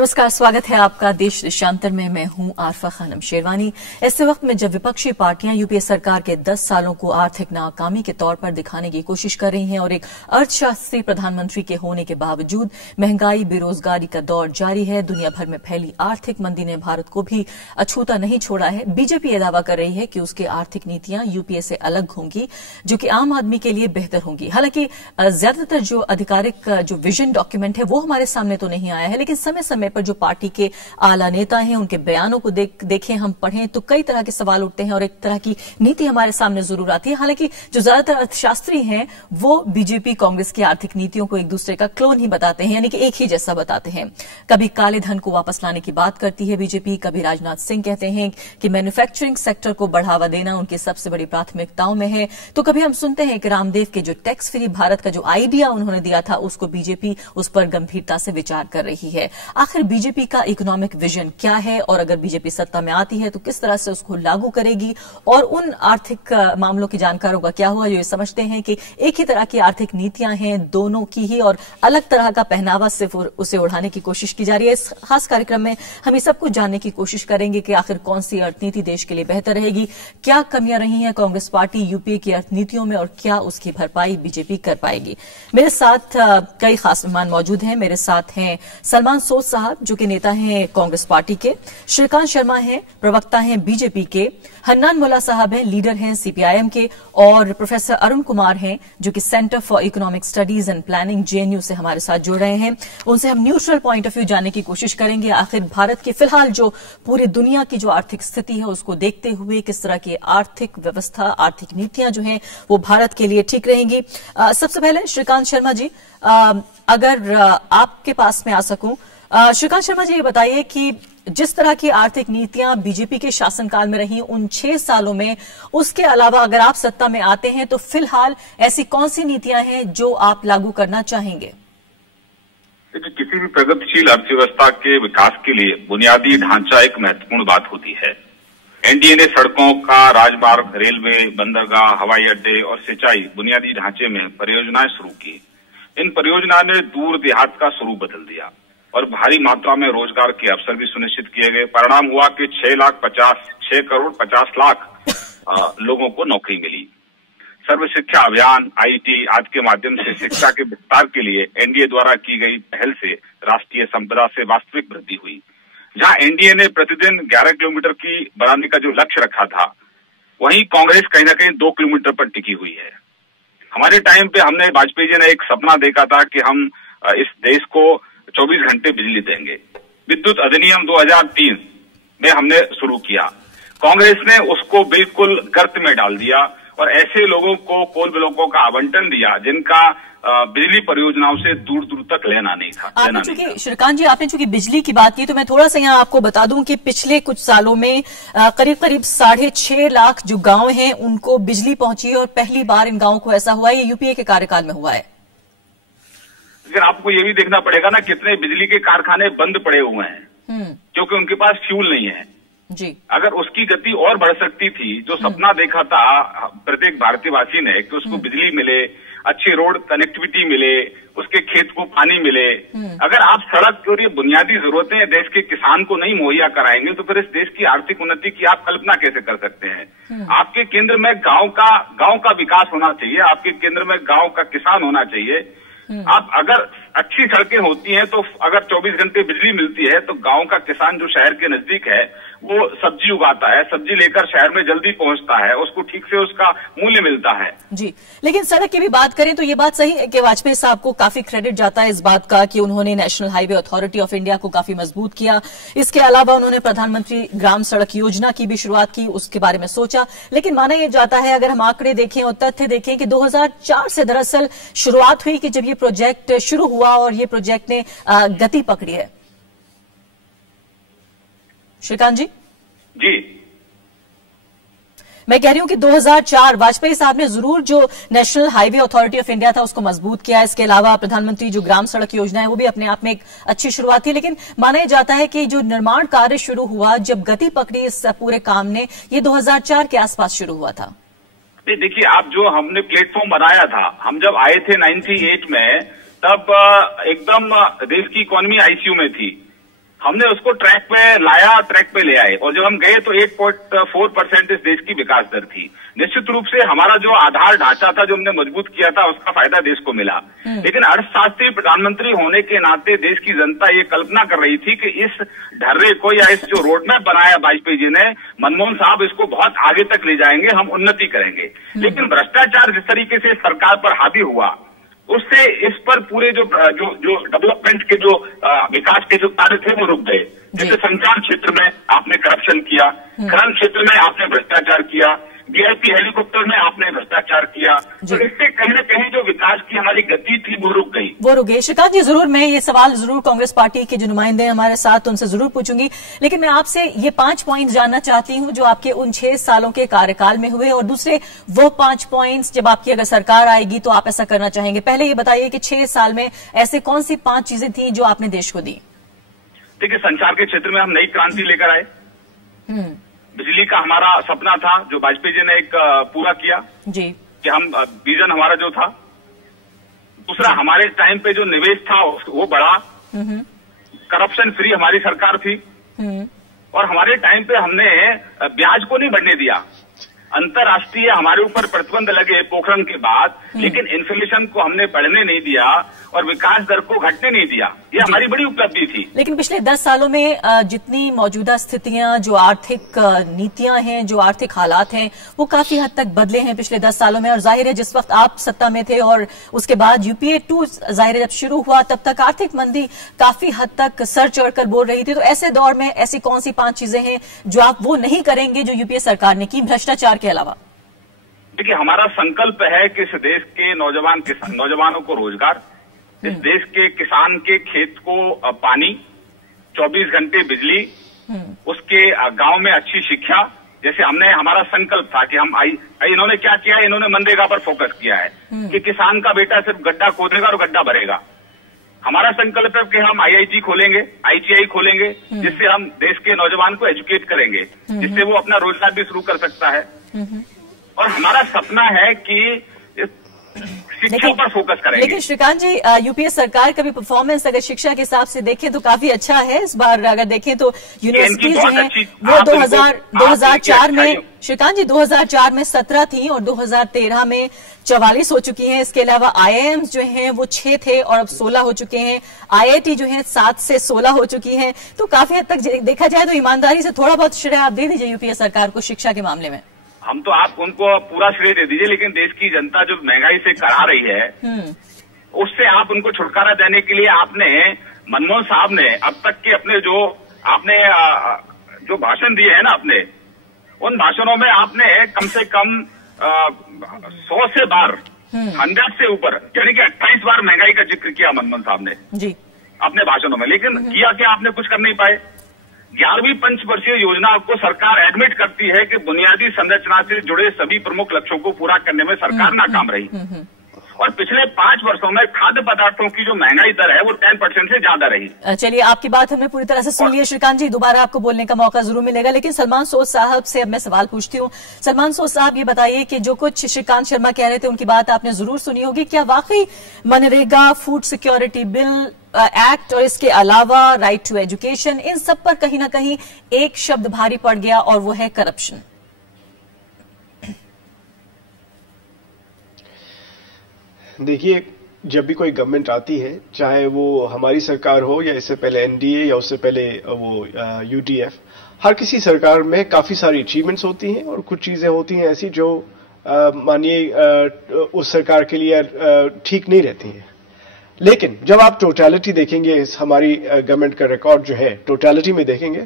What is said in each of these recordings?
नमस्कार, स्वागत है आपका देश देशांतर में। मैं हूं आरफा खानम शेरवानी। ऐसे वक्त में जब विपक्षी पार्टियां यूपीए सरकार के 10 सालों को आर्थिक नाकामी के तौर पर दिखाने की कोशिश कर रही हैं और एक अर्थशास्त्री प्रधानमंत्री के होने के बावजूद महंगाई बेरोजगारी का दौर जारी है, दुनिया भर में फैली आर्थिक मंदी ने भारत को भी अछूता नहीं छोड़ा है। बीजेपी यह दावा कर रही है कि उसकी आर्थिक नीतियां यूपीए से अलग होंगी, जो कि आम आदमी के लिए बेहतर होंगी। हालांकि ज्यादातर जो आधिकारिक जो विजन डॉक्यूमेंट है वो हमारे सामने तो नहीं आया है, लेकिन समय समय पर जो पार्टी के आला नेता हैं उनके बयानों को देखें, हम पढ़ें तो कई तरह के सवाल उठते हैं और एक तरह की नीति हमारे सामने जरूर आती है। हालांकि जो ज्यादातर अर्थशास्त्री हैं वो बीजेपी कांग्रेस की आर्थिक नीतियों को एक दूसरे का क्लोन ही बताते हैं, यानी कि एक ही जैसा बताते हैं। कभी काले धन को वापस लाने की बात करती है बीजेपी, कभी राजनाथ सिंह कहते हैं कि मैन्युफैक्चरिंग सेक्टर को बढ़ावा देना उनकी सबसे बड़ी प्राथमिकताओं में है, तो कभी हम सुनते हैं कि रामदेव के जो टैक्स फ्री भारत का जो आइडिया उन्होंने दिया था उसको बीजेपी उस पर गंभीरता से विचार कर रही है। आखिर बीजेपी का इकोनॉमिक विजन क्या है और अगर बीजेपी सत्ता में आती है तो किस तरह से उसको लागू करेगी, और उन आर्थिक मामलों के जानकारों का क्या हुआ जो ये समझते हैं कि एक ही तरह की आर्थिक नीतियां हैं दोनों की ही और अलग तरह का पहनावा सिर्फ उसे उड़ाने की कोशिश की जा रही है। इस खास कार्यक्रम में हम ये सब कुछ जानने की कोशिश करेंगे कि आखिर कौन सी अर्थनीति देश के लिए बेहतर रहेगी, क्या कमियां रही हैं कांग्रेस पार्टी यूपीए की अर्थनीतियों में और क्या उसकी भरपाई बीजेपी कर पाएगी। मेरे साथ कई खास मेहमान मौजूद हैं। मेरे साथ हैं सलमान सोज साहब जो कि नेता हैं कांग्रेस पार्टी के, श्रीकांत शर्मा हैं प्रवक्ता हैं बीजेपी के, हन्नान मुल्ला साहब हैं लीडर हैं सीपीआईएम के, और प्रोफेसर अरुण कुमार हैं जो कि centre for economic studies and planning JNU से हमारे साथ जुड़ रहे हैं। उनसे हम न्यूट्रल पॉइंट ऑफ व्यू जानने की कोशिश करेंगे आखिर भारत की फिलहाल जो पूरी दुनिया की जो आर्थिक स्थिति है उसको देखते हुए किस तरह की आर्थिक व्यवस्था आर्थिक नीतियां जो हैं वो भारत के लिए ठीक रहेंगी। सबसे पहले श्रीकांत शर्मा जी, अगर आपके पास में आ सकूं, श्रीकांत शर्मा जी ये बताइए कि जिस तरह की आर्थिक नीतियां बीजेपी के शासनकाल में रही उन 6 सालों में, उसके अलावा अगर आप सत्ता में आते हैं तो फिलहाल ऐसी कौन सी नीतियां हैं जो आप लागू करना चाहेंगे? किसी भी प्रगतिशील अर्थव्यवस्था के विकास के लिए बुनियादी ढांचा एक महत्वपूर्ण बात होती है। एनडीए ने सड़कों का, राजमार्ग, रेलवे, बंदरगाह, हवाई अड्डे और सिंचाई बुनियादी ढांचे में परियोजनाएं शुरू की। इन परियोजनाओं ने दूर देहात का स्वरूप बदल दिया और भारी मात्रा में रोजगार के अवसर भी सुनिश्चित किए गए। परिणाम हुआ कि 6 करोड़ 50 लाख लोगों को नौकरी मिली। सर्व शिक्षा अभियान, आईटी आदि के माध्यम से शिक्षा के विस्तार के लिए एनडीए द्वारा की गई पहल से राष्ट्रीय संपदा से वास्तविक वृद्धि हुई। जहां एनडीए ने प्रतिदिन 11 किलोमीटर की बनाने का जो लक्ष्य रखा था, वहीं कांग्रेस कहीं न कहीं 2 किलोमीटर पर टिकी हुई है। हमारे टाइम पे हमने, वाजपेयी जी ने एक सपना देखा था कि हम इस देश को 24 घंटे बिजली देंगे। विद्युत अधिनियम 2003 में हमने शुरू किया। कांग्रेस ने उसको बिल्कुल गर्त में डाल दिया और ऐसे लोगों को कोल ब्लॉकों का आवंटन दिया जिनका बिजली परियोजनाओं से दूर दूर तक लेना नहीं था। आपने चूंकि श्रीकांत जी, आपने चूंकि बिजली की बात की तो मैं थोड़ा सा यहाँ आपको बता दूं कि पिछले कुछ सालों में करीब 6.5 लाख जो गांव हैं उनको बिजली पहुंची और पहली बार इन गांवों को ऐसा हुआ है, ये यूपीए के कार्यकाल में हुआ है। लेकिन आपको ये भी देखना पड़ेगा ना, कितने बिजली के कारखाने बंद पड़े हुए हैं क्योंकि उनके पास फ्यूल नहीं है जी। अगर उसकी गति और बढ़ सकती थी, जो सपना देखा था प्रत्येक भारतीयवासी ने कि उसको बिजली मिले, अच्छी रोड कनेक्टिविटी मिले, उसके खेत को पानी मिले। अगर आप सड़क और ये बुनियादी जरूरतें देश के किसान को नहीं मुहैया कराएंगे तो फिर इस देश की आर्थिक उन्नति की आप कल्पना कैसे कर सकते हैं? आपके केंद्र में गांव का विकास होना चाहिए, आपके केंद्र में गांव का किसान होना चाहिए। आप अगर अच्छी सड़कें होती हैं तो अगर 24 घंटे बिजली मिलती है तो गांव का किसान जो शहर के नजदीक है वो सब्जी उगाता है, सब्जी लेकर शहर में जल्दी पहुंचता है, उसको ठीक से उसका मूल्य मिलता है जी। लेकिन सड़क की भी बात करें तो ये बात सही है कि वाजपेयी साहब को काफी क्रेडिट जाता है इस बात का कि उन्होंने national highway authority of India को काफी मजबूत किया। इसके अलावा उन्होंने प्रधानमंत्री ग्राम सड़क योजना की भी शुरुआत की, उसके बारे में सोचा। लेकिन माना यह जाता है, अगर हम आंकड़े देखें और तथ्य देखें, कि 2004 से दरअसल शुरुआत हुई कि जब ये प्रोजेक्ट शुरू हुआ और ये प्रोजेक्ट ने गति पकड़ी है। श्रीकांत जी जी, मैं कह रही हूं कि 2004 वाजपेयी साहब ने जरूर जो national highway authority of India था उसको मजबूत किया। इसके अलावा प्रधानमंत्री जो ग्राम सड़क योजना है वो भी अपने आप में एक अच्छी शुरुआत थी। लेकिन माना जाता है कि जो निर्माण कार्य शुरू हुआ, जब गति पकड़ी इस पूरे काम ने, ये 2004 के आसपास शुरू हुआ था। देखिए, आप जो हमने प्लेटफॉर्म बनाया था, हम जब आए थे 98 में, तब एकदम देश की इकोनॉमी आईसीयू में थी। हमने उसको ट्रैक पे लाया, ट्रैक पे ले आए, और जब हम गए तो 8.4% इस देश की विकास दर थी। निश्चित रूप से हमारा जो आधार ढांचा था, जो हमने मजबूत किया था, उसका फायदा देश को मिला। लेकिन अर्थशास्त्री प्रधानमंत्री होने के नाते देश की जनता ये कल्पना कर रही थी कि इस ढर्रे को या इस जो रोड मैप बनाया वाजपेयी जी ने, मनमोहन साहब इसको बहुत आगे तक ले जाएंगे, हम उन्नति करेंगे। लेकिन भ्रष्टाचार जिस तरीके से सरकार पर हावी हुआ, उससे इस पर पूरे जो डेवलपमेंट के जो विकास के जो कार्य थे वो रुक गए। जैसे संचार क्षेत्र में आपने करप्शन किया, खनन क्षेत्र में आपने भ्रष्टाचार किया, वीआईपी हेलीकॉप्टर में आपने भ्रष्टाचार किया, तो इससे कहीं न कहीं जो विकास की हमारी गति थी वो रुक गई। श्रीकांत जी, जरूर मैं ये सवाल जरूर कांग्रेस पार्टी के जो नुमाइंदे हैं हमारे साथ, उनसे जरूर पूछूंगी, लेकिन मैं आपसे ये 5 पॉइंट जानना चाहती हूँ जो आपके उन 6 सालों के कार्यकाल में हुए, और दूसरे वो 5 पॉइंट्स जब आपकी अगर सरकार आएगी तो आप ऐसा करना चाहेंगे। पहले ये बताइए कि 6 साल में ऐसे कौन सी 5 चीजें थी जो आपने देश को दी? देखिए, संचार के क्षेत्र में हम नई क्रांति लेकर आए। बिजली का हमारा सपना था जो वाजपेयी जी ने एक पूरा किया जी, कि हम विजन हमारा जो था। दूसरा, हमारे टाइम पे जो निवेश था वो बढ़ा, करप्शन फ्री हमारी सरकार थी, और हमारे टाइम पे हमने ब्याज को नहीं बढ़ने दिया। अंतर्राष्ट्रीय हमारे ऊपर प्रतिबंध लगे पोखरण के बाद, लेकिन इन्फ्लेशन को हमने बढ़ने नहीं दिया और विकास दर को घटने नहीं दिया। ये हमारी बड़ी उपलब्धि थी। लेकिन पिछले 10 सालों में जितनी मौजूदा स्थितियां, जो आर्थिक नीतियां हैं, जो आर्थिक हालात हैं, वो काफी हद तक बदले हैं पिछले 10 सालों में। और जाहिर है जिस वक्त आप सत्ता में थे और उसके बाद यूपीए 2 जाहिर है जब शुरू हुआ, तब तक आर्थिक मंदी काफी हद तक सर चढ़कर बोल रही थी। तो ऐसे दौर में ऐसी कौन सी 5 चीजें हैं जो आप वो नहीं करेंगे जो यूपीए सरकार ने की भ्रष्टाचार के अलावा? देखिए, हमारा संकल्प है कि इस देश के नौजवानों को रोजगार, इस देश के किसान के खेत को पानी, 24 घंटे बिजली, उसके गांव में अच्छी शिक्षा। जैसे हमारा संकल्प था कि इन्होंने क्या किया है, इन्होंने मनरेगा पर फोकस किया है कि किसान का बेटा सिर्फ गड्ढा खोदेगा और गड्ढा भरेगा। हमारा संकल्प है कि हम आईआईटी खोलेंगे, आईटीआई खोलेंगे, जिससे हम देश के नौजवान को एजुकेट करेंगे, जिससे वो अपना रोजगार भी शुरू कर सकता है। और हमारा सपना है कि शिक्षा पर फोकस करेंगे। लेकिन श्रीकांत जी, यूपीए सरकार का भी परफॉर्मेंस अगर शिक्षा के हिसाब से देखें तो काफी अच्छा है। इस बार अगर देखें तो यूनिवर्सिटीज जो हैं वो 2004 में, श्रीकांत जी 2004 में 17 थी और 2013 में 44 हो चुकी हैं। इसके अलावा आईआईएम्स जो हैं वो 6 थे और अब 16 हो चुके हैं। आईआईटी जो है 7 से 16 हो चुकी हैं। तो काफी हद तक देखा जाए तो ईमानदारी से थोड़ा बहुत श्रेय आप दे दीजिए यूपीए सरकार को शिक्षा के मामले में। हम तो आप उनको पूरा श्रेय दे दीजिए, लेकिन देश की जनता जो महंगाई से करा रही है उससे आप उनको छुटकारा देने के लिए आपने, मनमोहन साहब ने अब तक के अपने जो भाषण दिए हैं ना अपने, उन भाषणों में आपने कम से कम 100 से बार 100 से ऊपर, यानी कि 28 बार महंगाई का जिक्र किया मनमोहन साहब ने जी अपने भाषणों में। लेकिन किया क्या आपने? कुछ कर नहीं पाए। 11वीं पंचवर्षीय योजना को सरकार एडमिट करती है कि बुनियादी संरचना से जुड़े सभी प्रमुख लक्ष्यों को पूरा करने में सरकार नाकाम रही। और पिछले 5 वर्षों में खाद्य पदार्थों की जो महंगाई दर है वो 10% से ज्यादा रही। चलिए, आपकी बात हमने पूरी तरह से सुन ली है श्रीकांत जी, दोबारा आपको बोलने का मौका जरूर मिलेगा। लेकिन सलमान सोज साहब से अब मैं सवाल पूछती हूँ। सलमान सोज साहब, ये बताइए कि जो कुछ श्रीकांत शर्मा कह रहे थे उनकी बात आपने जरूर सुनी होगी। क्या वाकई MNREGA, food security bill act और इसके अलावा राइट टू एजुकेशन, इन सब पर कहीं ना कहीं एक शब्द भारी पड़ गया और वो है करप्शन? देखिए, जब भी कोई गवर्नमेंट आती है, चाहे वो हमारी सरकार हो या इससे पहले एनडीए या उससे पहले वो यूटीएफ, हर किसी सरकार में काफी सारी अचीवमेंट्स होती हैं और कुछ चीजें होती हैं ऐसी जो मानिए उस सरकार के लिए ठीक नहीं रहती हैं। लेकिन जब आप टोटलिटी देखेंगे, इस हमारी गवर्नमेंट का रिकॉर्ड जो है टोटलिटी में देखेंगे,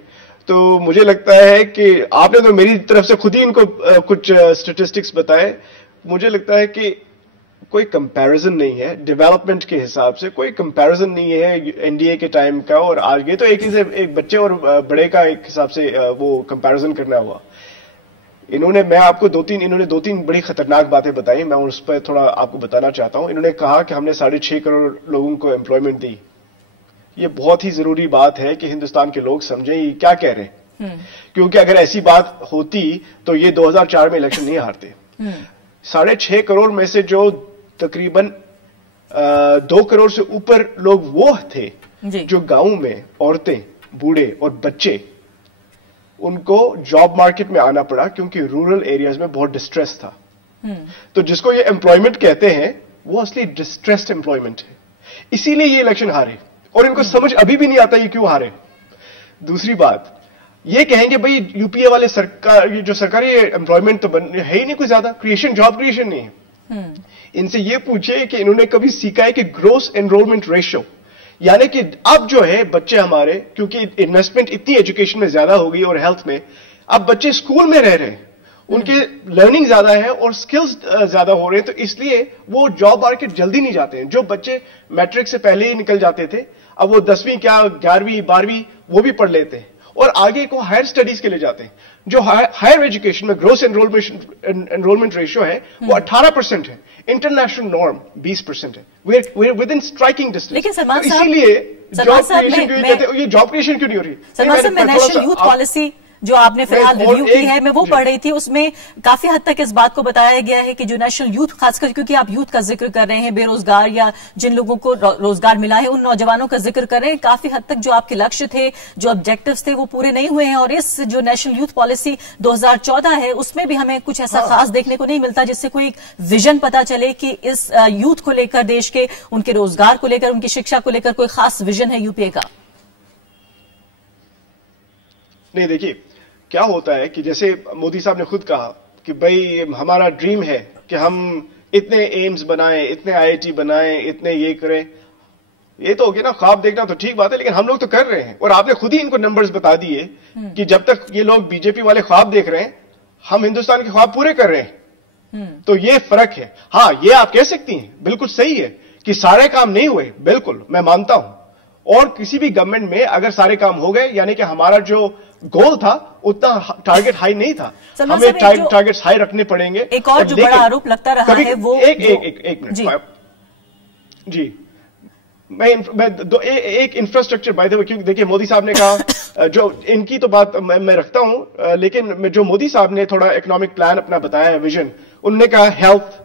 तो मुझे लगता है कि आपने तो मेरी तरफ से खुद ही इनको कुछ स्टैटिस्टिक्स बताए। मुझे लगता है कि कोई कंपैरिजन नहीं है डेवलपमेंट के हिसाब से, कोई कंपैरिजन नहीं है एनडीए के टाइम का और आज के। तो एक बच्चे और बड़े का एक हिसाब से वो कंपैरिजन करना हुआ। इन्होंने दो तीन बड़ी खतरनाक बातें बताई, मैं उस पर थोड़ा आपको बताना चाहता हूं। इन्होंने कहा कि हमने 6.5 करोड़ लोगों को एम्प्लॉयमेंट दी। ये बहुत ही जरूरी बात है कि हिंदुस्तान के लोग समझें ये क्या कह रहे हैं, क्योंकि अगर ऐसी बात होती तो ये 2004 में इलेक्शन नहीं हारते। 6.5 करोड़ में से जो तकरीबन 2 करोड़ से ऊपर लोग वो थे जो गांव में औरतें बूढ़े और बच्चे, उनको जॉब मार्केट में आना पड़ा क्योंकि रूरल एरियाज में बहुत डिस्ट्रेस था। तो जिसको ये एम्प्लॉयमेंट कहते हैं वो असली डिस्ट्रेस्ड एम्प्लॉयमेंट है, इसीलिए ये इलेक्शन हारे और इनको समझ अभी भी नहीं आता ये क्यों हारे। दूसरी बात, ये कहेंगे भाई यूपीए वाले सरकार, ये जो सरकारी एम्प्लॉयमेंट तो है ही नहीं कोई ज्यादा, क्रिएशन, जॉब क्रिएशन नहीं है। इनसे ये पूछे कि इन्होंने कभी सीखा है कि ग्रोस एनरोलमेंट रेशियो, यानी कि अब जो है बच्चे हमारे, क्योंकि इन्वेस्टमेंट इतनी एजुकेशन में ज्यादा हो गई और हेल्थ में, अब बच्चे स्कूल में रह रहे हैं, उनके लर्निंग ज्यादा है और स्किल्स ज्यादा हो रहे हैं, तो इसलिए वो जॉब मार्केट जल्दी नहीं जाते हैं। जो बच्चे मैट्रिक से पहले ही निकल जाते थे, अब वो 10वीं क्या 11वीं 12वीं वो भी पढ़ लेते हैं और आगे को हायर स्टडीज के लिए जाते हैं। जो हायर एजुकेशन में ग्रोस एनरोलमेंट रेशियो है वो 18% है, इंटरनेशनल नॉर्म 20% है, we're within striking distance। लेकिन सलमान तो साहब, इसीलिए जॉब क्रिएशन क्यों कहते हैं, ये जॉब क्रिएशन क्यों नहीं हो रही? सलमान साहब, मैं नेशनल यूथ पॉलिसी जो आपने फिलहाल रिव्यू की है, मैं वो पढ़ रही थी, उसमें काफी हद तक इस बात को बताया गया है कि जो नेशनल यूथ, खासकर क्योंकि आप यूथ का जिक्र कर रहे हैं, बेरोजगार या जिन लोगों को रोजगार मिला है उन नौजवानों का जिक्र कर रहे हैं, काफी हद तक जो आपके लक्ष्य थे, जो ऑब्जेक्टिव्स थे वो पूरे नहीं हुए हैं। और इस जो नेशनल यूथ पॉलिसी 2014 है उसमें भी हमें कुछ ऐसा खास देखने को नहीं मिलता जिससे कोई विजन पता चले कि इस यूथ को लेकर, देश के उनके रोजगार को लेकर, उनकी शिक्षा को लेकर कोई खास विजन है यूपीए का। नहीं, देखिए क्या होता है कि जैसे मोदी साहब ने खुद कहा कि भाई हमारा ड्रीम है कि हम इतने एम्स बनाएं, इतने आईआईटी बनाएं, इतने ये करें। ये तो हो गया ना, ख्वाब देखना तो ठीक बात है, लेकिन हम लोग तो कर रहे हैं और आपने खुद ही इनको नंबर्स बता दिए कि जब तक ये लोग बीजेपी वाले ख्वाब देख रहे हैं, हम हिंदुस्तान के ख्वाब पूरे कर रहे हैं। तो ये फर्क है। हाँ, ये आप कह सकती हैं, बिल्कुल सही है कि सारे काम नहीं हुए, बिल्कुल मैं मानता हूं। और किसी भी गवर्नमेंट में अगर सारे काम हो गए, यानी कि हमारा जो गोल था उतना टारगेट हाई नहीं था, हमें टारगेट्स हाई रखने पड़ेंगे। एक और जो बड़ा आरोप लगता रहा है वो एक मिनट जी, मैं एक इंफ्रास्ट्रक्चर, बाय द वे, क्योंकि देखिए मोदी साहब ने कहा जो इनकी तो बात मैं रखता हूं, लेकिन जो मोदी साहब ने थोड़ा इकोनॉमिक प्लान अपना बताया है, विजन, उन्होंने कहा हेल्थ,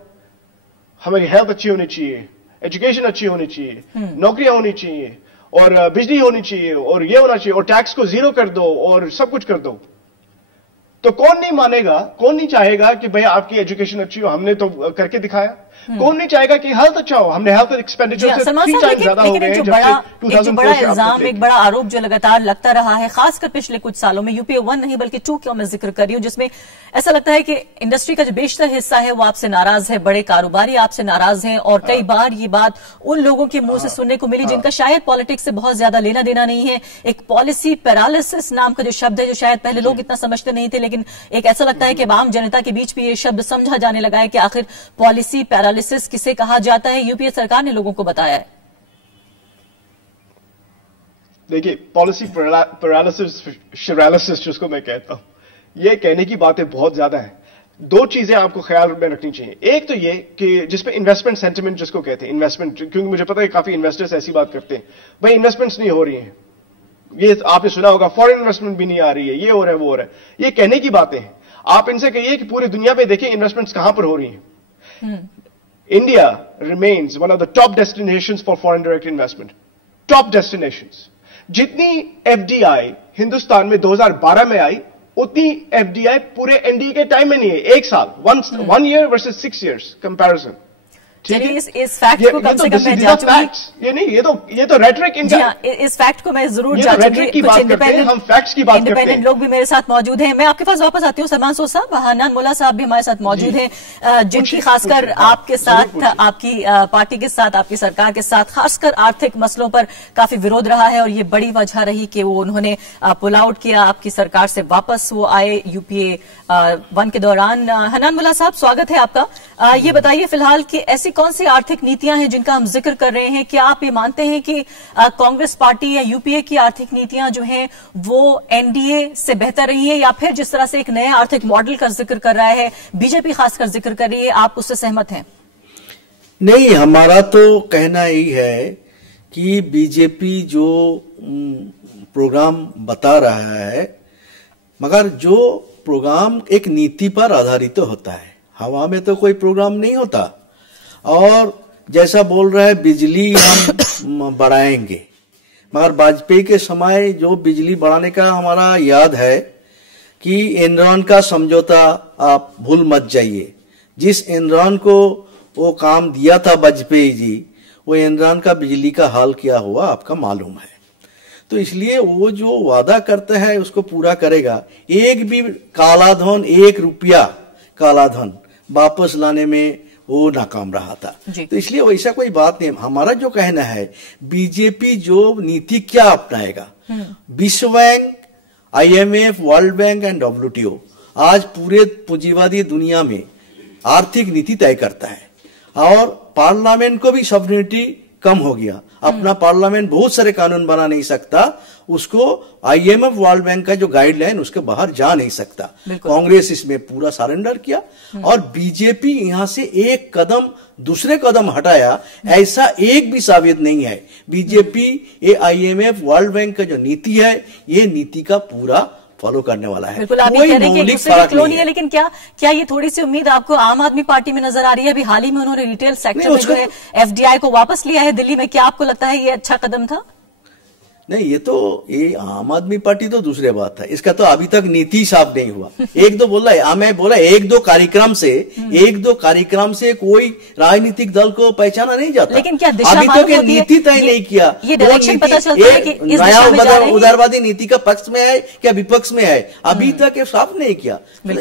हमारी हेल्थ अच्छी होनी चाहिए, एजुकेशन अच्छी होनी चाहिए, नौकरियां होनी चाहिए और बिजली होनी चाहिए और ये होना चाहिए और टैक्स को जीरो कर दो और सब कुछ कर दो। तो कौन नहीं मानेगा, कौन नहीं चाहेगा कि भाई आपकी एजुकेशन अच्छी हो, हमने तो करके दिखाया। कौन नहीं चाहेगा कि हेल्थ अच्छा हो, हमने हेल्थ एक्सपेंडिचर से 3 टाइम ज्यादा हो गए हैं। एक बड़ा इल्जाम, एक बड़ा आरोप जो लगातार लगता रहा है, खासकर पिछले कुछ सालों में, यूपीए 1 नहीं बल्कि 2 का मैं जिक्र कर रही हूं, जिसमें ऐसा लगता है कि इंडस्ट्री का जो बेशतर हिस्सा है वो आपसे नाराज है, बड़े कारोबारी आपसे नाराज हैं और कई बार ये बात उन लोगों के मुंह से सुनने को मिली जिनका शायद पॉलिटिक्स से बहुत ज्यादा लेना देना नहीं है। एक पॉलिसी पैरालिसिस नाम का जो शब्द है, जो शायद पहले लोग इतना समझते नहीं थे, लेकिन एक ऐसा लगता है कि आम जनता के बीच भी ये शब्द समझा जाने लगा है कि आखिर पॉलिसी पैरालिसिस किसे कहा जाता है। यूपीए सरकार ने लोगों को बताया है। देखिए, पॉलिसी पैरालिसिस, शिरालिसिस जिसको मैं कहता हूं, ये कहने की बातें बहुत ज्यादा है। 2 चीजें आपको ख्याल में रखनी चाहिए। एक तो ये कि जिसपे इन्वेस्टमेंट सेंटिमेंट जिसको कहते हैं, इन्वेस्टमेंट, क्योंकि मुझे पता है काफी इन्वेस्टर्स ऐसी बात करते हैं, भाई इन्वेस्टमेंट्स नहीं हो रही हैं, ये आपने सुना होगा, फॉरेन इन्वेस्टमेंट भी नहीं आ रही है, ये हो रहा है वो हो रहा है। ये कहने की बातें हैं। आप इनसे कहिए कि पूरी दुनिया में देखिए इन्वेस्टमेंट्स कहां पर हो रही हैं। India remains one of the top destinations for foreign direct investment, top destinations. जितनी एफडीआई हिंदुस्तान में 2012 में आई, उतनी एफडीआई पूरे एनडीए के टाइम में नहीं है। 1 साल, 1 ईयर वर्सेस 6 इयर्स कंपैरिजन। चलिए इस फैक्ट को कम से कम मैं जांचूंगी। ये नहीं, ये तो रेटरिक इस फैक्ट को मैं जरूर जांचूंगी। हम फैक्ट्स की बात करते हैं। इंडिपेंडेंट लोग भी मेरे साथ मौजूद हैं। मैं आपके पास वापस आती हूँ सलमान सोज साहब। हन्नान मुल्ला साहब भी हमारे साथ मौजूद हैं, जिनकी खासकर आपके साथ, आपकी पार्टी के साथ, आपकी सरकार के साथ खासकर आर्थिक मसलों पर काफी विरोध रहा है और ये बड़ी वजह रही कि वो उन्होंने पुल आउट किया, आपकी सरकार से वापस वो आए यूपीए 1 के दौरान। हन्नान मुल्ला साहब, स्वागत है आपका। ये बताइए फिलहाल कि ऐसी कौन सी आर्थिक नीतियां हैं जिनका हम जिक्र कर रहे हैं? क्या आप ये मानते हैं कि कांग्रेस पार्टी या यूपीए की आर्थिक नीतियां जो हैं वो एनडीए से बेहतर रही है, या फिर जिस तरह से एक नए आर्थिक मॉडल का जिक्र कर रहा है बीजेपी खासकर जिक्र कर रही है, आप उससे सहमत हैं? नहीं, हमारा तो कहना यही है कि बीजेपी जो प्रोग्राम बता रहा है, मगर जो प्रोग्राम एक नीति पर आधारित तो होता है, हवा में तो कोई प्रोग्राम नहीं होता। और जैसा बोल रहा है बिजली हम बढ़ाएंगे, मगर वाजपेयी के समय जो बिजली बढ़ाने का हमारा याद है कि एनरॉन का समझौता आप भूल मत जाइए। जिस एनरॉन को वो काम दिया था वाजपेयी जी, वो एनरॉन का बिजली का हाल क्या हुआ आपका मालूम है। तो इसलिए वो जो वादा करता है उसको पूरा करेगा। एक भी कालाधन, 1 रुपया कालाधन वापस लाने में वो नाकाम रहा था। तो इसलिए वैसा कोई बात नहीं। हमारा जो कहना है, बीजेपी जो नीति क्या अपनाएगा, विश्व bank, IMF, world bank and WTO आज पूरे पूंजीवादी दुनिया में आर्थिक नीति तय करता है। और पार्लियामेंट को भी सॉवरेनिटी कम हो गया। अपना पार्लियामेंट बहुत सारे कानून बना नहीं सकता, उसको IMF, वर्ल्ड बैंक का जो गाइडलाइन उसके बाहर जा नहीं सकता। कांग्रेस इसमें पूरा सरेंडर किया और बीजेपी यहां से एक कदम दूसरे कदम हटाया, ऐसा एक भी साबित नहीं है। बीजेपी ये IMF, वर्ल्ड बैंक का जो नीति है, ये नीति का पूरा फॉलो करने वाला है। बिल्कुल, आप ये कह रहे हैं कि दूसरे क्लोन है, लेकिन क्या ये थोड़ी सी उम्मीद आपको आम आदमी पार्टी में नजर आ रही है? अभी हाल ही में उन्होंने रिटेल सेक्टर में जो है FDI को वापस लिया है दिल्ली में, क्या आपको लगता है ये अच्छा कदम था? नहीं, ये आम आदमी पार्टी तो दूसरे बात है, इसका तो अभी तक नीति साफ नहीं हुआ। एक दो बोला है, मैं बोला एक दो कार्यक्रम से कोई राजनीतिक दल को पहचाना नहीं जाता। लेकिन क्या दिशा अभी तक नीति तय नहीं किया, ये डायरेक्शन पता चलता है कि इस नया दिशा में जा रहे हैं। उदारवादी नीति का पक्ष में है क्या विपक्ष में है, अभी तक ये साफ नहीं किया।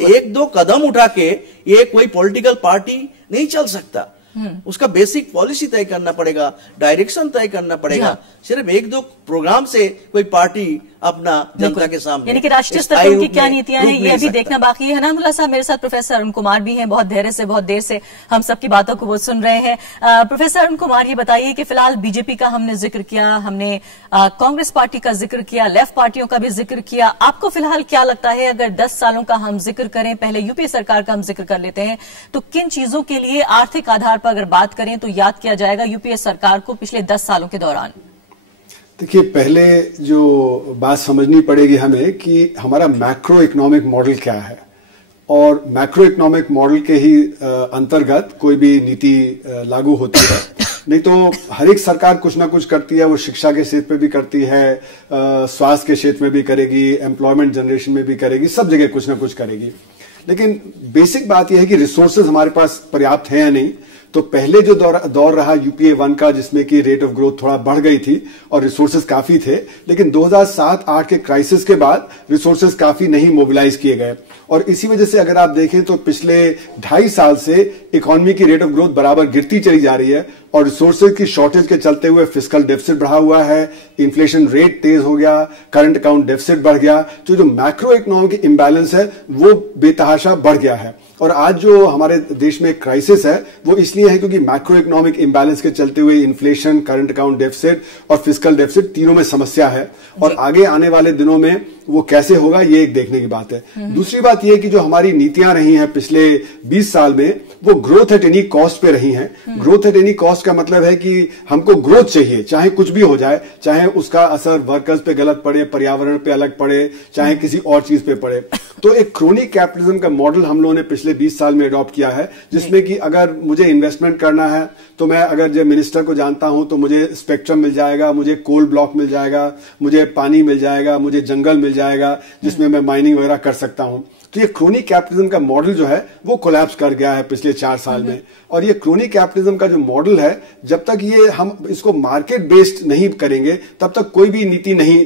एक दो कदम उठा के ये कोई पॉलिटिकल पार्टी नहीं चल सकता। उसका बेसिक पॉलिसी तय करना पड़ेगा, डायरेक्शन तय करना पड़ेगा। सिर्फ एक दो प्रोग्राम से कोई पार्टी अपना जनता के सामने, यानी कि राष्ट्रीय स्तर पर उनकी क्या नीतियां हैं ये अभी देखना बाकी है। हनामुल्लाह साहब मेरे साथ प्रोफेसर अरुण कुमार भी हैं, बहुत धैर्य से बहुत देर से हम सबकी बातों को वो सुन रहे हैं। प्रोफेसर अरुण कुमार, ये बताइए कि फिलहाल बीजेपी का हमने जिक्र किया, हमने कांग्रेस पार्टी का जिक्र किया, लेफ्ट पार्टियों का भी जिक्र किया। आपको फिलहाल क्या लगता है, अगर 10 सालों का हम जिक्र करें, पहले यूपीए सरकार का हम जिक्र कर लेते हैं, तो किन चीजों के लिए आर्थिक आधार पर अगर बात करें तो याद किया जाएगा यूपीए सरकार को पिछले 10 सालों के दौरान? देखिए, पहले जो बात समझनी पड़ेगी हमें कि हमारा मैक्रो इकोनॉमिक मॉडल क्या है, और मैक्रो इकोनॉमिक मॉडल के ही अंतर्गत कोई भी नीति लागू होती है। नहीं तो हर एक सरकार कुछ ना कुछ करती है, वो शिक्षा के क्षेत्र में भी करती है, स्वास्थ्य के क्षेत्र में भी करेगी, एम्प्लॉयमेंट जनरेशन में भी करेगी, सब जगह कुछ ना कुछ करेगी। लेकिन बेसिक बात यह है कि रिसोर्सेज हमारे पास पर्याप्त है या नहीं। तो पहले जो दौर रहा यूपीए 1 का, जिसमें कि रेट ऑफ ग्रोथ थोड़ा बढ़ गई थी और रिसोर्सेज काफी थे, लेकिन 2007-8 के क्राइसिस के बाद रिसोर्सेज काफी नहीं मोबिलाइज किए गए। और इसी वजह से अगर आप देखें तो पिछले 2.5 साल से इकोनॉमी की रेट ऑफ ग्रोथ बराबर गिरती चली जा रही है और रिसोर्सेज की शॉर्टेज के चलते हुए फिस्कल डेफिसिट बढ़ा हुआ है, इन्फ्लेशन रेट तेज हो गया, करंट अकाउंट डेफिसिट बढ़ गया। तो जो मैक्रो इकोनॉमिक इम्बैलेंस है वो बेतहाशा बढ़ गया है। और आज जो हमारे देश में क्राइसिस है वो इसलिए है क्योंकि मैक्रो इकोनॉमिक इम्बैलेंस के चलते हुए इन्फ्लेशन, करंट अकाउंट डेफिसिट और फिस्कल डेफिसिट तीनों में समस्या है। और आगे आने वाले दिनों में वो कैसे होगा ये एक देखने की बात है। दूसरी बात ये कि जो हमारी नीतियां रही हैं पिछले 20 साल में, वो ग्रोथ एट एनी कॉस्ट पे रही हैं। ग्रोथ एट एनी कॉस्ट का मतलब है कि हमको ग्रोथ चाहिए, चाहे कुछ भी हो जाए, चाहे उसका असर वर्कर्स पे गलत पड़े, पर्यावरण पे अलग पड़े, चाहे किसी और चीज पे पड़े। तो एक क्रोनिक कैपिटलिज्म का मॉडल हम लोगों ने पिछले 20 साल में अडॉप्ट किया है, जिसमें कि अगर मुझे इन्वेस्टमेंट करना है तो मैं अगर जो मिनिस्टर को जानता हूं तो मुझे स्पेक्ट्रम मिल जाएगा, मुझे कोल ब्लॉक मिल जाएगा, मुझे पानी मिल जाएगा, मुझे जंगल मिल जाएगा जिसमें मैं माइनिंग वगैरह कर सकता हूं। तो ये क्रोनिक कैपिटलिज्म का मॉडल जो है वो कोलैप्स कर गया है पिछले 4 साल में। और ये क्रोनिक कैपिटलिज्म का जो मॉडल है, जब तक ये हम इसको मार्केट बेस्ड नहीं करेंगे तब तक कोई भी नीति नहीं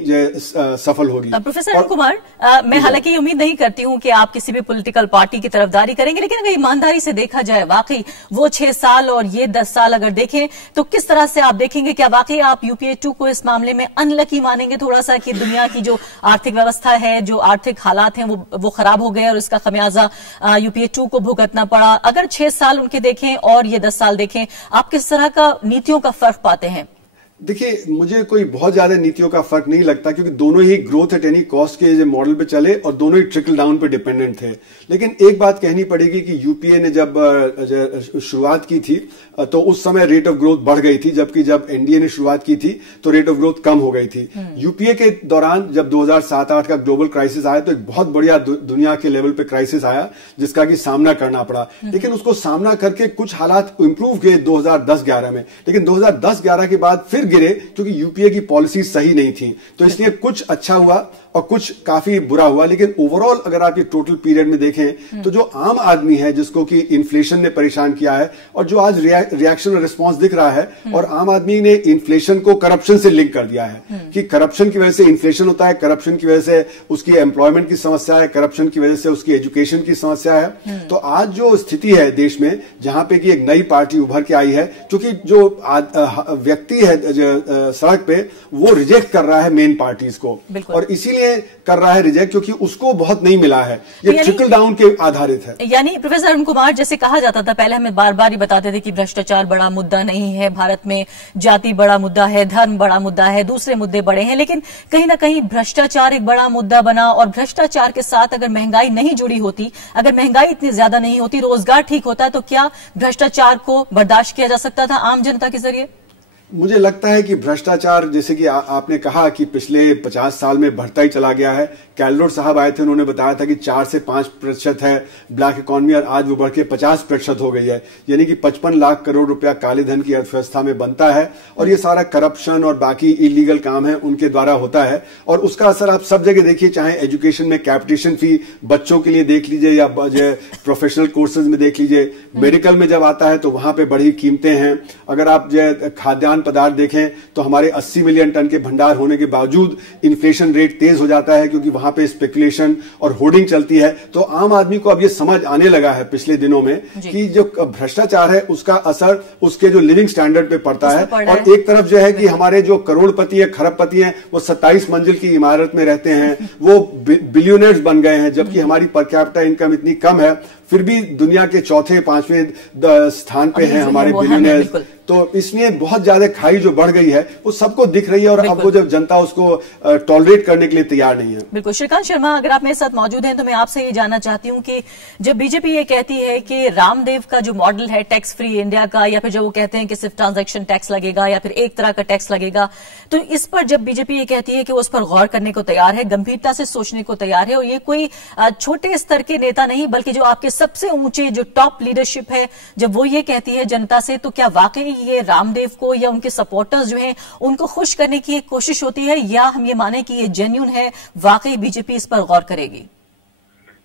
सफल होगी। प्रोफेसर कुमार, मैं हालांकि उम्मीद नहीं करती हूं कि आप किसी भी पॉलिटिकल पार्टी की तरफदारी करेंगे, लेकिन अगर ईमानदारी से देखा जाए, वाकई वो 6 साल और ये 10 साल अगर देखें तो किस तरह से आप देखेंगे? क्या वाकई आप यूपीए 2 को इस मामले में अनलकी मानेंगे थोड़ा सा, कि दुनिया की जो आर्थिक व्यवस्था है, जो आर्थिक हालात हैं वो खराब हो गए और इसका खमियाजा यूपीए 2 को भुगतना पड़ा? अगर 6 साल उनके देखें और ये 10 साल देखें, आप किस तरह का नीतियों का फर्क पाते हैं? देखिए, मुझे कोई बहुत ज्यादा नीतियों का फर्क नहीं लगता, क्योंकि दोनों ही ग्रोथ एट एनी कॉस्ट के मॉडल पे चले और दोनों ही ट्रिकल डाउन पे डिपेंडेंट थे। लेकिन एक बात कहनी पड़ेगी कि यूपीए ने जब शुरुआत की थी तो उस समय रेट ऑफ ग्रोथ बढ़ गई थी, जबकि जब एनडीए ने शुरुआत की थी तो रेट ऑफ ग्रोथ कम हो गई थी। यूपीए के दौरान जब 2007-8 का ग्लोबल क्राइसिस आया तो एक बहुत बढ़िया दुनिया के लेवल पे क्राइसिस आया जिसका कि सामना करना पड़ा। लेकिन उसको सामना करके कुछ हालात इंप्रूव किए 2010-11 में, लेकिन 2010-11 के बाद फिर फिर गिरे क्योंकि यूपीए की पॉलिसी सही नहीं थी। तो इसलिए कुछ अच्छा हुआ और कुछ काफी बुरा हुआ, लेकिन ओवरऑल अगर आप ये टोटल पीरियड में देखें तो जो आम आदमी है जिसको कि इन्फ्लेशन ने परेशान किया है और जो आज रिएक्शन और रिस्पॉन्स दिख रहा है, और आम आदमी ने इन्फ्लेशन को करप्शन से लिंक कर दिया है कि करप्शन की वजह से इन्फ्लेशन होता है, करप्शन की वजह से उसकी एम्प्लॉयमेंट की समस्या है, करप्शन की वजह से उसकी एजुकेशन की समस्या है। तो आज जो स्थिति है देश में जहां पे कि एक नई पार्टी उभर के आई है, क्योंकि जो व्यक्ति है सड़क पे वो रिजेक्ट कर रहा है मेन पार्टीज को, और इसीलिए कर रहा है रिजेक्ट क्योंकि उसको बहुत नहीं मिला है। ये ट्रिकल डाउन के आधारित है। यानी प्रोफेसर अरुण कुमार, जैसे कहा जाता था पहले, हमें बार बार ही बताते थे कि भ्रष्टाचार बड़ा मुद्दा नहीं है भारत में, जाति बड़ा मुद्दा है, धर्म बड़ा मुद्दा है, दूसरे मुद्दे बड़े हैं, लेकिन कहीं ना कहीं भ्रष्टाचार एक बड़ा मुद्दा बना। और भ्रष्टाचार के साथ अगर महंगाई नहीं जुड़ी होती, अगर महंगाई इतनी ज्यादा नहीं होती, रोजगार ठीक होता, तो क्या भ्रष्टाचार को बर्दाश्त किया जा सकता था आम जनता के जरिए? मुझे लगता है कि भ्रष्टाचार, जैसे कि आपने कहा कि पिछले 50 साल में बढ़ता ही चला गया है। कैलरोट साहब आए थे, उन्होंने बताया था कि 4 से 5% है ब्लैक इकोनॉमी, और आज वो बढ़ के 50% हो गई है। यानी कि 55 लाख करोड़ रुपया काले धन की अर्थव्यवस्था में बनता है, और ये सारा करप्शन और बाकी इलीगल काम है उनके द्वारा होता है। और उसका असर आप सब जगह देखिए, चाहे एजुकेशन में कैपिटेशन फी बच्चों के लिए देख लीजिए या प्रोफेशनल कोर्सेज में देख लीजिए, मेडिकल में जब आता है तो वहां पे बढ़ी कीमतें हैं। अगर आप खाद्यान्न पदार्थ देखें तो हमारे 80 मिलियन टन के भंडार होने के बावजूद इन्फ्लेशन रेट तेज हो जाता है क्योंकि वहां पे स्पेकुलेशन और होर्डिंग चलती है। तो आम आदमी को अब ये समझ आने लगा है पिछले दिनों में कि जो भ्रष्टाचार है उसका असर उसके जो लिविंग स्टैंडर्ड पे पड़ता है। और एक तरफ जो है कि हमारे जो करोड़पति है, खरबपति हैं, वो 27 मंजिल की इमारत में रहते हैं, वो बिलियनर्स बन गए हैं, जबकि हमारी पर कैपिटा इनकम इतनी कम है, फिर भी दुनिया के चौथे 5वें स्थान पे हैं हमारे बिलियनर्स। तो इसलिए बहुत ज्यादा खाई जो बढ़ गई है वो सबको दिख रही है, और अब वो जब जनता उसको टॉलरेट करने के लिए तैयार नहीं है। बिल्कुल। श्रीकांत शर्मा, अगर आप मेरे साथ मौजूद हैं तो मैं आपसे ये जानना चाहती हूं कि जब बीजेपी ये कहती है कि रामदेव का जो मॉडल है टैक्स फ्री इंडिया का, या फिर जब वो कहते हैं कि सिर्फ ट्रांजैक्शन टैक्स लगेगा या फिर एक तरह का टैक्स लगेगा, तो इस पर जब बीजेपी ये कहती है कि वो उस पर गौर करने को तैयार है, गंभीरता से सोचने को तैयार है, और ये कोई छोटे स्तर के नेता नहीं बल्कि जो आपके सबसे ऊंचे जो टॉप लीडरशिप है, जब वो ये कहती है जनता से, तो क्या वाकई ये रामदेव को या उनके सपोर्टर्स जो हैं उनको खुश करने की एक कोशिश होती है, या हम ये माने कि ये जेन्युइन है, वाकई बीजेपी इस पर गौर करेगी?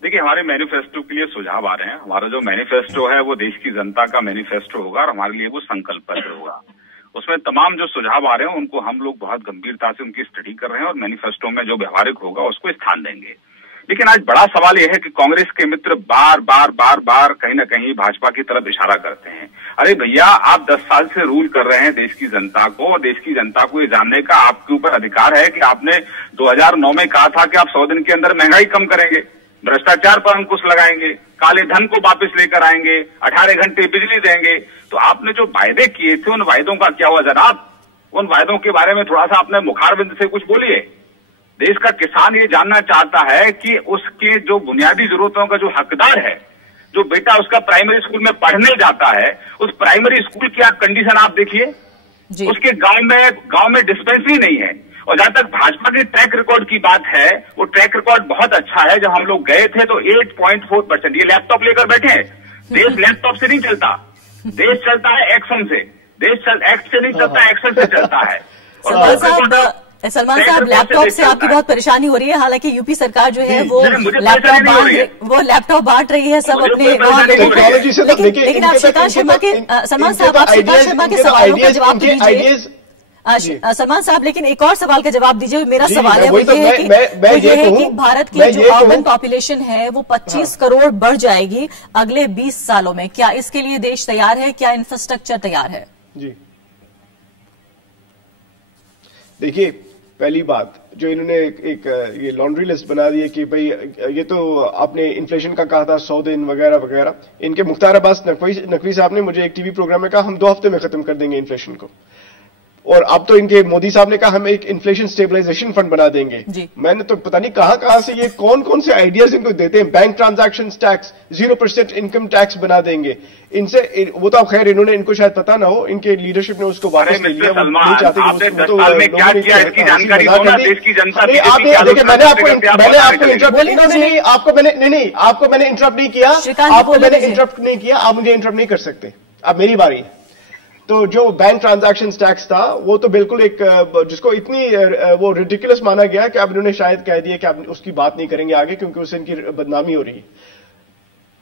देखिए, हमारे मैनिफेस्टो के लिए सुझाव आ रहे हैं। हमारा जो मैनिफेस्टो है वो देश की जनता का मैनिफेस्टो होगा, और हमारे लिए वो संकल्प पत्र होगा। उसमें तमाम जो सुझाव आ रहे हैं उनको हम लोग बहुत गंभीरता से उनकी स्टडी कर रहे हैं, और मैनिफेस्टो में जो व्यवहारिक होगा उसको स्थान देंगे। लेकिन आज बड़ा सवाल यह है कि कांग्रेस के मित्र बार बार कहीं ना कहीं भाजपा की तरफ इशारा करते हैं। अरे भैया, आप 10 साल से रूल कर रहे हैं देश की जनता को, और देश की जनता को ये जानने का आपके ऊपर अधिकार है कि आपने 2009 में कहा था कि आप 100 दिन के अंदर महंगाई कम करेंगे, भ्रष्टाचार पर अंकुश लगाएंगे, काले धन को वापस लेकर आएंगे, 18 घंटे बिजली देंगे। तो आपने जो वायदे किए थे उन वायदों का क्या हुआ? जनाब, उन वायदों के बारे में थोड़ा सा अपने मुखारबिंद से कुछ बोलिए। देश का किसान ये जानना चाहता है कि उसके जो बुनियादी जरूरतों का जो हकदार है, जो बेटा उसका प्राइमरी स्कूल में पढ़ने जाता है, उस प्राइमरी स्कूल की आप कंडीशन आप देखिए, उसके गांव में डिस्पेंसरी नहीं है। और जहां तक भाजपा के ट्रैक रिकॉर्ड की बात है, वो ट्रैक रिकॉर्ड बहुत अच्छा है। जब हम लोग गए थे तो 8.4%, ये लैपटॉप लेकर बैठे हैं, देश लैपटॉप से नहीं चलता, देश चलता है एक्शन से, देश एक्ट से नहीं चलता, एक्शन से चलता है। सलमान साहब, लैपटॉप से आपकी बहुत परेशानी हो रही है, हालांकि यूपी सरकार जो है वो लैपटॉप बांट रही है सब अपने। लेकिन आप श्रीकांत शर्मा के, सलमान साहब, आप श्रीकांत शर्मा के सवालों का जवाब दीजिए। सलमान साहब, लेकिन एक और सवाल का जवाब दीजिए। मेरा सवाल है वो ये है कि भारत की जो अर्बन पॉपुलेशन है वो 25 करोड़ बढ़ जाएगी अगले 20 सालों में। क्या इसके लिए देश तैयार है? क्या इंफ्रास्ट्रक्चर तैयार है? जी, देखिए, पहली बात जो इन्होंने एक ये लॉन्ड्री लिस्ट बना दी है कि भाई ये तो आपने इन्फ्लेशन का कहा था 100 दिन वगैरह वगैरह। इनके मुख्तार अब्बास नकवी साहब ने मुझे एक टीवी प्रोग्राम में कहा हम 2 हफ्ते में खत्म कर देंगे इन्फ्लेशन को, और अब तो इनके मोदी साहब ने कहा हम एक इन्फ्लेशन स्टेबलाइजेशन फंड बना देंगे। मैंने तो पता नहीं कहां से ये कौन से आइडियाज इनको देते हैं। Bank transaction tax, 0% income tax बना देंगे इनसे। वो तो खैर इन्होंने, इनको शायद पता ना हो, इनके लीडरशिप ने उसको वापस ले लिया। नहीं चाहते क्या किया इसकी जानकारी दो ना देश की जनता। देखिए, मैंने आपको इंटरप्ट नहीं, आपको मैंने इंटरप्ट नहीं किया, आपको मैंने इंटरप्ट नहीं किया, आप मुझे इंटरप्ट नहीं कर सकते। अब मेरी बारी है। तो जो बैंक ट्रांजैक्शन टैक्स था वो तो बिल्कुल एक जिसको इतनी वो रिडिकुलस माना गया कि अब इन्होंने शायद कह दिया कि आप उसकी बात नहीं करेंगे आगे क्योंकि उससे इनकी बदनामी हो रही है।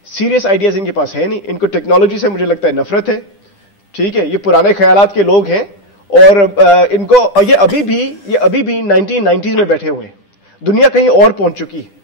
सीरियस आइडियाज इनके पास है नहीं, इनको टेक्नोलॉजी से मुझे लगता है नफरत है। ठीक है, ये पुराने ख्यालात के लोग हैं और इनको ये अभी भी 1990s में बैठे हुए हैं। दुनिया कहीं और पहुंच चुकी है।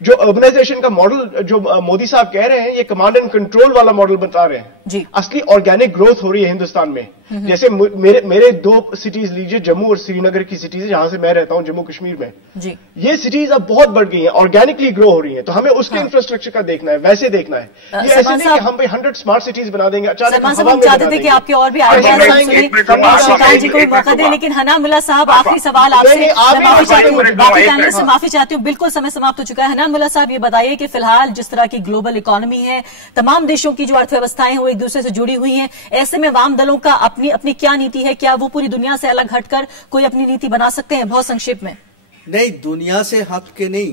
जो अर्बनाइजेशन का मॉडल जो मोदी साहब कह रहे हैं ये कमांड एंड कंट्रोल वाला मॉडल बता रहे हैं जी। असली ऑर्गेनिक ग्रोथ हो रही है हिंदुस्तान में। जैसे मेरे दो सिटीज लीजिए, जम्मू और श्रीनगर की सिटीज जहां से मैं रहता हूं जम्मू कश्मीर में जी। ये सिटीज अब बहुत बढ़ गई हैं, ऑर्गेनिकली ग्रो हो रही हैं, तो हमें उसके इंफ्रास्ट्रक्चर का देखना है, वैसे देखना है। ये ऐसे नहीं कि हम पे 100 स्मार्ट सिटीज बना देंगे अचानक हम चाहते थे कि आपके और भी आइडियाज जी को मौका दें, लेकिन हना मुल्ला साहब आखिरी सवाल आपसे बाकी पैनल से माफी चाहती हूँ, बिल्कुल समय समाप्त हो चुका है। हना मुल्ला साहब ये बताइए कि फिलहाल जिस तरह की ग्लोबल इकोनॉमी है, तमाम देशों की जो अर्थव्यवस्थाएं हैं वो एक दूसरे से जुड़ी हुई हैं, ऐसे में वाम दलों का अपनी क्या नीति है? क्या वो पूरी दुनिया से अलग हटकर कोई अपनी नीति बना सकते हैं? बहुत संक्षेप में। नहीं, दुनिया से हट के नहीं,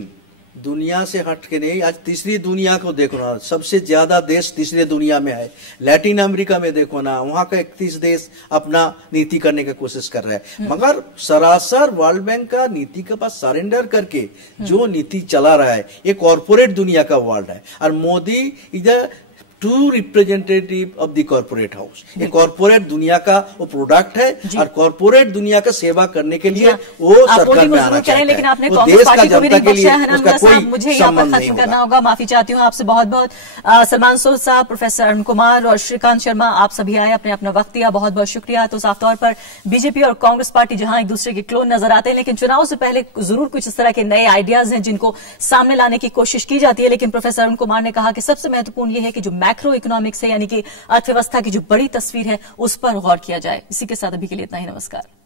दुनिया से हट के नहीं। आज तीसरी दुनिया को देखो ना, सबसे ज्यादा देश तीसरी दुनिया में है। लैटिन अमेरिका में देखो ना, वहां का 31 देश अपना नीति करने की कोशिश कर रहा है, मगर सरासर वर्ल्ड बैंक का नीति के पास सरेंडर करके जो नीति चला रहा है ये कॉर्पोरेट दुनिया का वर्ल्ड है। और मोदी इधर two representative of the corporate house, ये कॉर्पोरेट दुनिया का वो प्रोडक्ट है और कॉर्पोरेट दुनिया का सेवा करने के लिए वो सरकार में आना चाहता है। लेकिन आपने वो कांग्रेस देश का पार्टी को भी जनता के लिए नहीं उसका कोई मुझे यहाँ पर खत्म करना होगा। माफी चाहती हूँ आपसे बहुत बहुत। सलमान सोल साहब, प्रोफेसर अरुण कुमार और श्रीकांत शर्मा, आप सभी आए, अपने अपना वक्त दिया, बहुत बहुत शुक्रिया। तो साफ तौर पर बीजेपी और कांग्रेस पार्टी जहां एक दूसरे के क्लोन नजर आते हैं, लेकिन चुनाव से पहले जरूर कुछ इस तरह के नए आइडियाज हैं जिनको सामने लाने की कोशिश की जाती है। लेकिन प्रोफेसर अरुण कुमार ने कहा कि सबसे महत्वपूर्ण यह है कि जो मैक्रो इकोनॉमिक्स है यानी कि अर्थव्यवस्था की जो बड़ी तस्वीर है उस पर गौर किया जाए। इसी के साथ अभी के लिए इतना ही, नमस्कार।